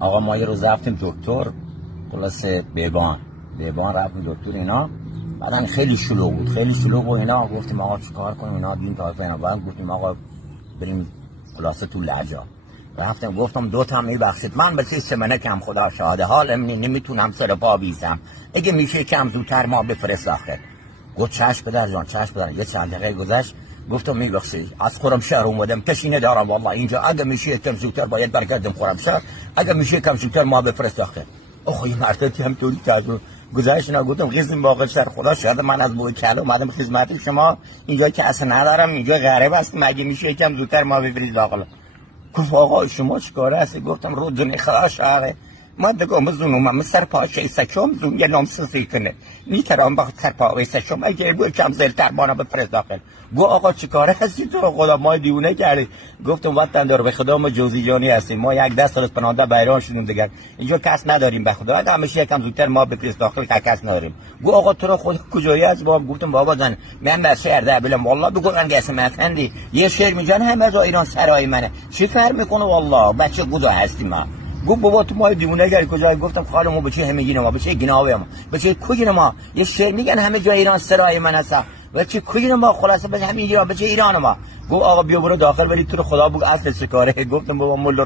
آقا ما یه روز رفتیم دکتر، خلاصه بیبان رفتیم دکتر اینا. بعدن خیلی شلوغ بود، خیلی شلوغ و اینا. گفتیم آقا چیکار کنیم اینا، دین طایفه اینا. بعد گفتیم آقا بریم خلاصه تو لجا. رفتم گفتم 2 تا میبخشید، من به سمنه کم خدا شاهده، حال نمیتونم سر پا بیزم، اگه میشه کم زودتر ما بفرست آخر. گفت چشم پدر جان، چشم پدر. یه چند دقیقه گذشت، گفتم میبخشید از خرمشهر اومدم، پشینه دارم والله اینجا، اگه میشه کم زودتر باید برگردم خرمشهر، اگه میشه کم زودتر ما بفرست آخر. آخه این مرد هم طوری تجربه گذشت. اینا گفتم قسم باقی شهر خدا شاید من از بوی کلو اومدم خدمت شما، اینجا که اصلا ندارم، اینجا غریب هستم، اگه میشه کم زودتر ما بفرست داخل. گفت آقا شما چیکاره هستی؟ گفتم رودزنی خدا شهره، ما دگم زنومم سر پاشه سکم زون یه نامسوزی کنه میترام با سر پاشه سکم اگه بود کم زلتر بانا بفرست داخل. گو آقا چیکاره هستی تو؟ خدا ما دیونه کردی. گفتم وطن دار به خدا ما جوزی جانی هستیم، ما یک دست از پناهنده بیران شدیم دیگر، اینجا کس نداریم به خدا، اگه همیشه یکم زودتر ما بفرست داخل که کس نداریم. گو آقا تو رو خود کجایی از باب؟ گفتم بابا جان من در شهر ده بلم والله بگو من قسم افندی یه شهر میجان همه جا ایران سرای منه، چی فرق میکنه والله بچه گوزا هستیم ما. گفت بابا تو ما دیونه گری کجای؟ گفتم خاله ما بچه همه گینه ما بچه گناوه ما بچه کوگینه ما، یه شعر میگن همه جای ایران سرای من هست، بچه کوگینه ما خلاصه بچه همین ایران بچه ایران ما. گفت آقا بیا برو داخل ولی تو رو خدا بگو اصل چه کاره. گفتم بابا مول